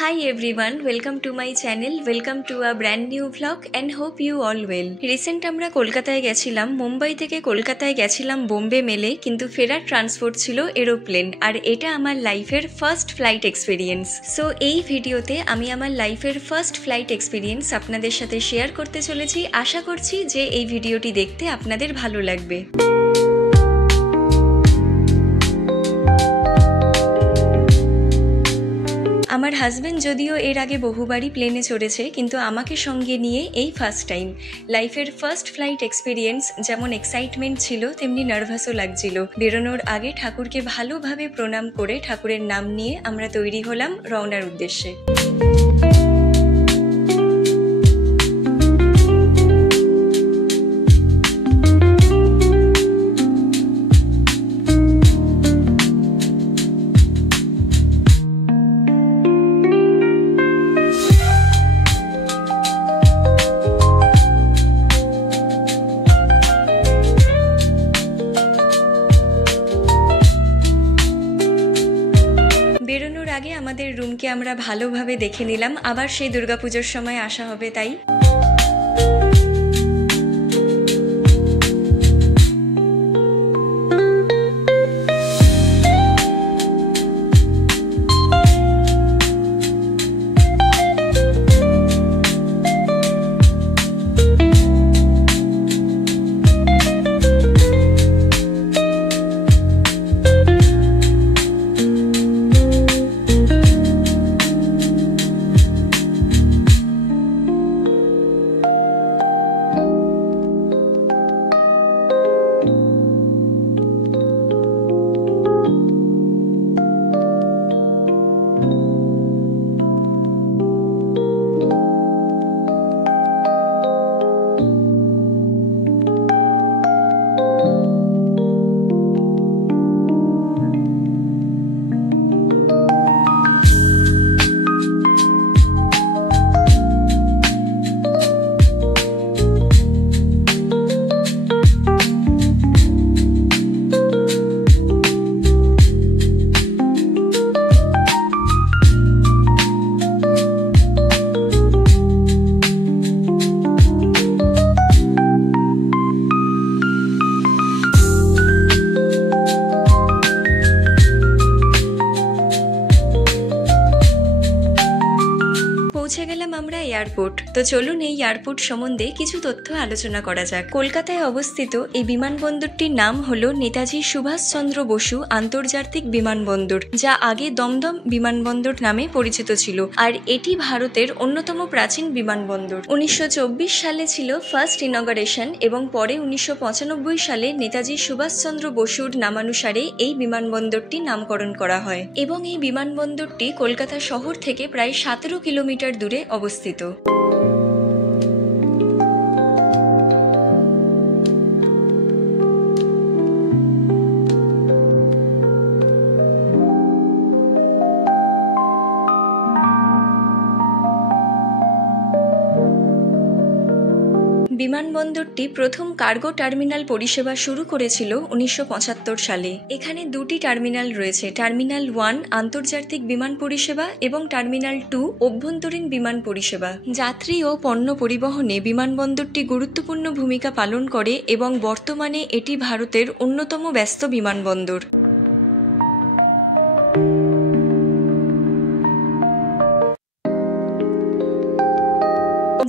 Hi everyone, welcome to my channel, welcome to a brand new vlog and hope you all well. Recent আমরা কলকাতায় গেছিলাম, মুম্বাই থেকে কলকাতায় গেছিলাম বোম্বে মেলে, কিন্তু ফেরার ট্রান্সপোর্ট ছিল এরোপ্লেন, আর এটা আমার লাইফের ফার্স্ট ফ্লাইট এক্সপিরিয়েন্স। সো এই ভিডিওতে আমি আমার লাইফের ফার্স্ট ফ্লাইট এক্সপিরিয়েন্স আপনাদের সাথে শেয়ার করতে চলেছি। আশা করছি যে এই ভিডিওটি দেখতে আপনাদের ভালো লাগবে। আমার হাজব্যান্ড যদিও এর আগে বহুবারই প্লেনে চড়েছে, কিন্তু আমাকে সঙ্গে নিয়ে এই ফার্স্ট টাইম। লাইফের ফার্স্ট ফ্লাইট এক্সপিরিয়েন্স যেমন এক্সাইটমেন্ট ছিল, তেমনি নার্ভাসও লাগছিল। বেরোনোর আগে ঠাকুরকে ভালোভাবে প্রণাম করে ঠাকুরের নাম নিয়ে আমরা তৈরি হলাম রওনার উদ্দেশ্যে। বেরোনোর আগে আমাদের রুমকে আমরা ভালোভাবে দেখে নিলাম, আবার সেই দুর্গাপুজোর সময় আসা হবে তাই। পৌঁছে গেলাম আমরা এয়ারপোর্ট। তো চলুন এই এয়ারপোর্ট সম্বন্ধে কিছু তথ্য আলোচনা করা যাক। কলকাতায় অবস্থিত এই বিমানবন্দরটির নাম হলো নেতাজি সুভাষচন্দ্র বসু আন্তর্জাতিক বিমানবন্দর, যা আগে দমদম বিমানবন্দর নামে পরিচিত ছিল, আর এটি ভারতের অন্যতম প্রাচীন বিমানবন্দর। 1924 সালে ছিল ফার্স্ট ইনগরেশন এবং পরে 1995 সালে নেতাজি সুভাষচন্দ্র বসুর নামানুসারে এই বিমানবন্দরটি নামকরণ করা হয়, এবং এই বিমানবন্দরটি কলকাতা শহর থেকে প্রায় 17 কিলোমিটার দূরে অবস্থিত। বিমানবন্দরটি প্রথম কার্গো টার্মিনাল পরিষেবা শুরু করেছিল 1975 সালে। এখানে দুটি টার্মিনাল রয়েছে, টার্মিনাল 1 আন্তর্জাতিক বিমান পরিষেবা এবং টার্মিনাল 2 অভ্যন্তরীণ বিমান পরিষেবা। যাত্রী ও পণ্য পরিবহনে বিমানবন্দরটি গুরুত্বপূর্ণ ভূমিকা পালন করে এবং বর্তমানে এটি ভারতের অন্যতম ব্যস্ত বিমানবন্দর।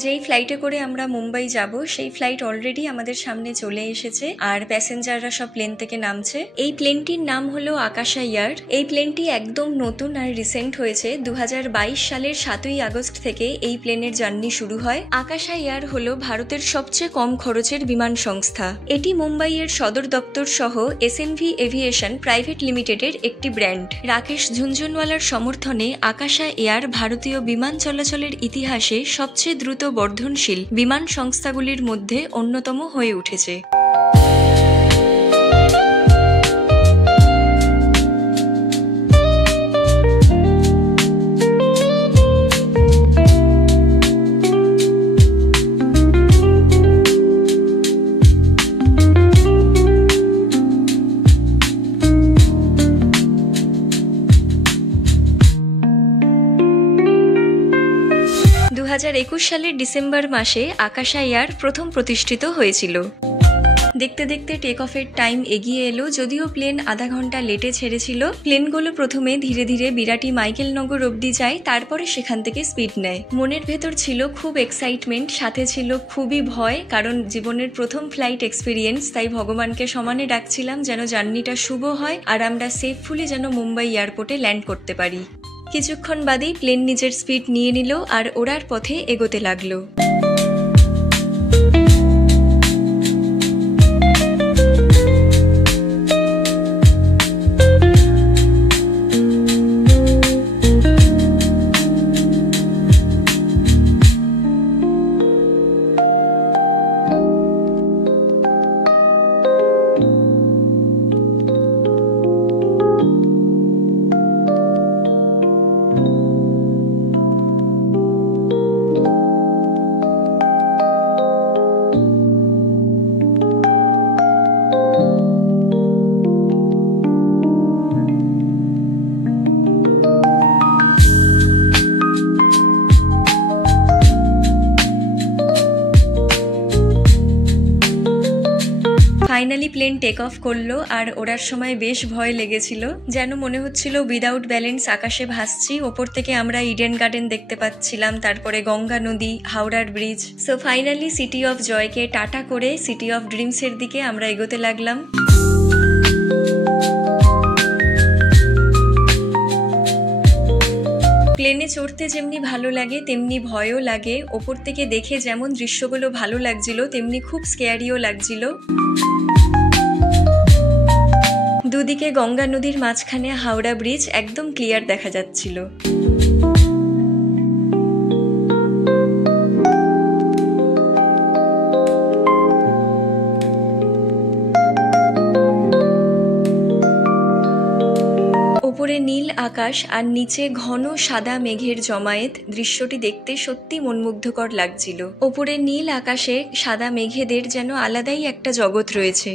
যেই ফ্লাইটে করে আমরা মুম্বাই যাব, সেই ফ্লাইট অলরেডি আমাদের সামনে চলে এসেছে, আর প্যাসেঞ্জাররা সব প্লেন থেকে নামছে। এই প্লেনটির নাম হলো আকাশা এয়ার। এই প্লেনটি একদম নতুন আর রিসেন্ট হয়েছে। 2022 সালের 7ই আগস্ট থেকে এই প্লেনের জার্নি শুরু হয়। আকাশা এয়ার হলো ভারতের সবচেয়ে কম খরচের বিমান সংস্থা। এটি মুম্বাইয়ের সদর দপ্তর সহ এসএনভি এভিয়েশন প্রাইভেট লিমিটেডের একটি ব্র্যান্ড। রাকেশ ঝুনঝুনওয়ালার সমর্থনে আকাশা এয়ার ভারতীয় বিমান চলাচলের ইতিহাসে সবচেয়ে দ্রুত বর্ধনশীল বিমান সংস্থাগুলির মধ্যে অন্যতম হয়ে উঠেছে। 2021 সালের ডিসেম্বর মাসে আকাশা এয়ার প্রথম প্রতিষ্ঠিত হয়েছিল। দেখতে দেখতে টেক অফের টাইম এগিয়ে এলো, যদিও প্লেন আধা ঘন্টা লেটে ছেড়েছিল। প্লেনগুলো প্রথমে ধীরে ধীরে বিরাটি মাইকেলনগর অবধি যায়, তারপরে সেখান থেকে স্পিড নেয়। মনের ভেতর ছিল খুব এক্সাইটমেন্ট, সাথে ছিল খুবই ভয়, কারণ জীবনের প্রথম ফ্লাইট এক্সপিরিয়েন্স। তাই ভগবানকে সমানে ডাকছিলাম যেন জার্নিটা শুভ হয় আর আমরা সেফফুলি যেন মুম্বাই এয়ারপোর্টে ল্যান্ড করতে পারি। কিছুক্ষণ বাদেই প্লেন নিজের স্পিড নিয়ে নিল আর ওড়ার পথে এগোতে লাগলো। ফাইনালি প্লেন টেক অফ করলো আর ওড়ার সময় বেশ ভয় লেগেছিল, যেন মনে হচ্ছিল উইদাউট ব্যালেন্স আকাশে ভাসছি। ওপর থেকে আমরা ইডেন গার্ডেন দেখতে পাচ্ছিলাম, তারপরে গঙ্গা নদী, হাওড়ার bridge. So finally city of জয়কে টাটা করে সিটি অফ ড্রিমসের দিকে আমরা এগোতে লাগলাম। প্লেনে চড়তে যেমনি ভালো লাগে তেমনি ভয়ও লাগে। ওপর থেকে দেখে যেমন দৃশ্যগুলো ভালো লাগছিল, তেমনি খুব স্কেয়ারিও লাগছিল। দুদিকে গঙ্গা নদীর মাঝখানে হাওড়া ব্রিজ একদম ক্লিয়ার দেখা যাচ্ছিল। ওপরে নীল আকাশ আর নিচে ঘন সাদা মেঘের জমায়েত, দৃশ্যটি দেখতে সত্যি মনমুগ্ধকর লাগছিল। ওপরে নীল আকাশে সাদা মেঘেদের যেন আলাদাই একটা জগৎ রয়েছে।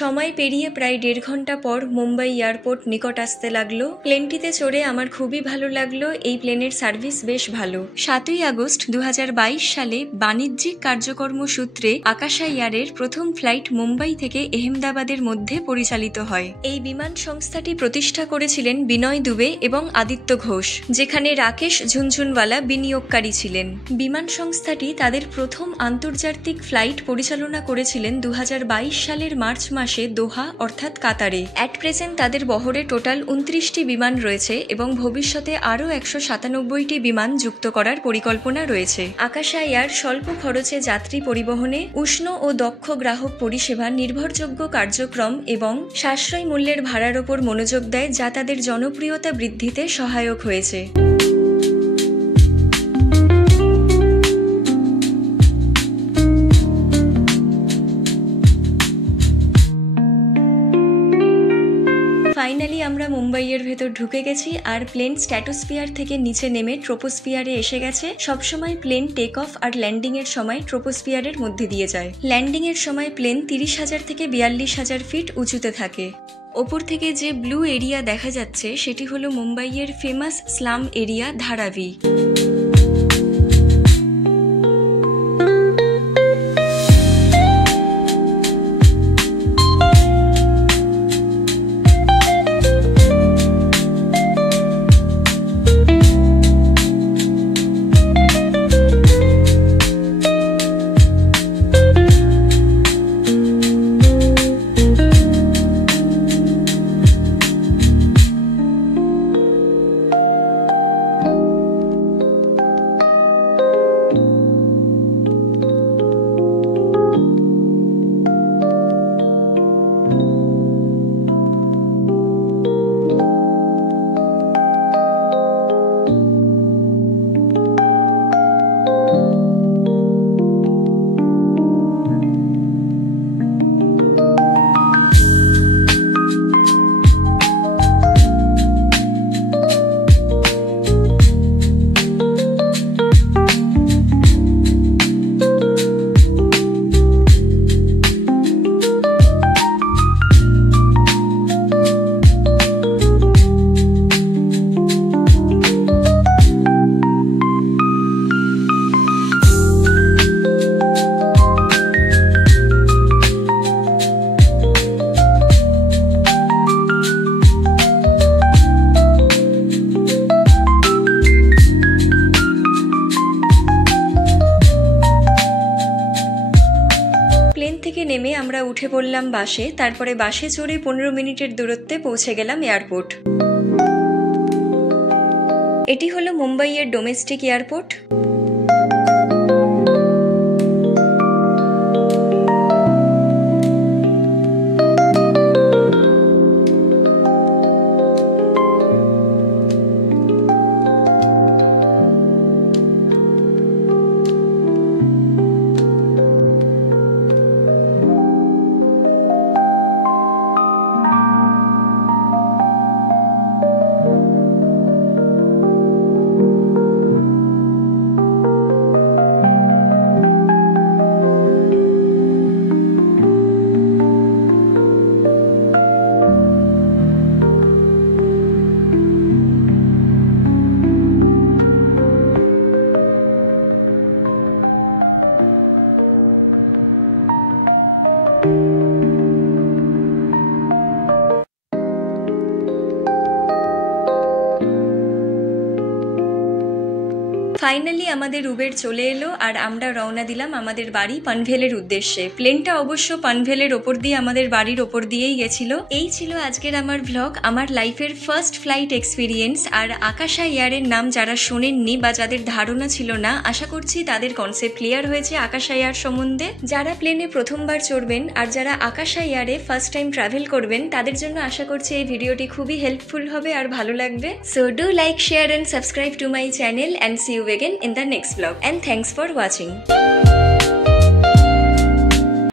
সময় পেরিয়ে প্রায় 1.5 ঘন্টা পর মুম্বাই এয়ারপোর্ট নিকট আসতে লাগলো। প্লেনটিতে চড়ে আমার খুবই ভালো লাগলো। এই প্লেনের সার্ভিস বেশ ভালো। 7ই আগস্ট 2022 সালে বাণিজ্যিক কার্যকর্ম সূত্রে আকাশা এয়ারের প্রথম ফ্লাইট মুম্বাই থেকে আহমেদাবাদের মধ্যে পরিচালিত হয়। এই বিমান সংস্থাটি প্রতিষ্ঠা করেছিলেন বিনয় দুবে এবং আদিত্য ঘোষ, যেখানে রাকেশ ঝুনঝুনওয়ালা বিনিয়োগকারী ছিলেন। বিমান সংস্থাটি তাদের প্রথম আন্তর্জাতিক ফ্লাইট পরিচালনা করেছিলেন 2022 সালের মার্চ মাসে দোহা অর্থাৎ কাতারে। অ্যাট প্রেজেন্ট তাদের বহরে টোটাল 29টি বিমান রয়েছে এবং ভবিষ্যতে আরও 197টি বিমান যুক্ত করার পরিকল্পনা রয়েছে। আকাশা এয়ার স্বল্প খরচে যাত্রী পরিবহনে, উষ্ণ ও দক্ষ গ্রাহক পরিষেবা, নির্ভরযোগ্য কার্যক্রম এবং সাশ্রয়ী মূল্যের ভাড়ার ওপর মনোযোগ দেয়, যা তাদের জনপ্রিয়তা বৃদ্ধিতে সহায়ক হয়েছে। ফাইনালি আমরা মুম্বাইয়ের ভেতর ঢুকে গেছি আর প্লেন স্ট্র্যাটোস্ফিয়ার থেকে নিচে নেমে ট্রোপোস্ফিয়ারে এসে গেছে। সবসময় প্লেন টেক অফ আর ল্যান্ডিং এর সময় ট্রোপোস্ফিয়ারের মধ্যে দিয়ে যায়। ল্যান্ডিং এর সময় প্লেন 30,000 থেকে 42,000 ফিট উঁচুতে থাকে। ওপর থেকে যে ব্লু এরিয়া দেখা যাচ্ছে সেটি হলো মুম্বাইয়ের ফেমাস স্লাম এরিয়া ধারাভি। উঠে পড়লাম বাসে, তারপরে বাসে চড়ে 15 মিনিটের দূরত্বে পৌঁছে গেলাম এয়ারপোর্ট। এটি হলো মুম্বাইয়ের ডোমেস্টিক এয়ারপোর্ট। ফাইনালি আমাদের উবের চলে এলো আর আমরা রওনা দিলাম আমাদের বাড়ি পানভেলের উদ্দেশ্যে। প্লেনটা অবশ্য পানভেলের ওপর দিয়ে আমাদের বাড়ির ওপর দিয়েই গেছিল। এই ছিল আজকের আমার ভ্লগ, আমার লাইফের ফার্স্ট ফ্লাইট এক্সপিরিয়েন্স। আর আকাশা এয়ারের নাম যারা শোনেননি বা যাদের ধারণা ছিল না, আশা করছি তাদের কনসেপ্ট ক্লিয়ার হয়েছে আকাশা এয়ার সম্বন্ধে। যারা প্লেনে প্রথমবার চড়বেন আর যারা আকাশা এয়ারে ফার্স্ট টাইম ট্রাভেল করবেন, তাদের জন্য আশা করছি এই ভিডিওটি খুবই হেল্পফুল হবে আর ভালো লাগবে। So do like, share and subscribe to my channel and see you again in the next vlog, and thanks for watching.